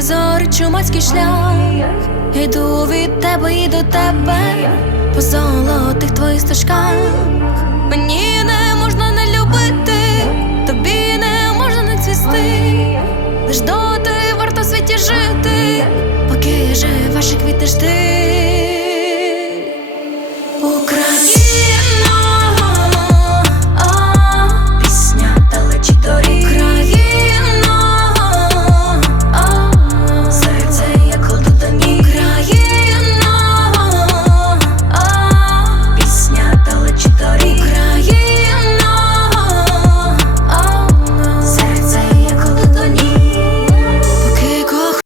зорі чумацький шлях. Йду від тебе і до тебе по золотих твоїх стежках. Мені не можна не любити, тобі не можна не цвісти. Лиш доти варто в світі жити, поки живеш, і квітнеш ти.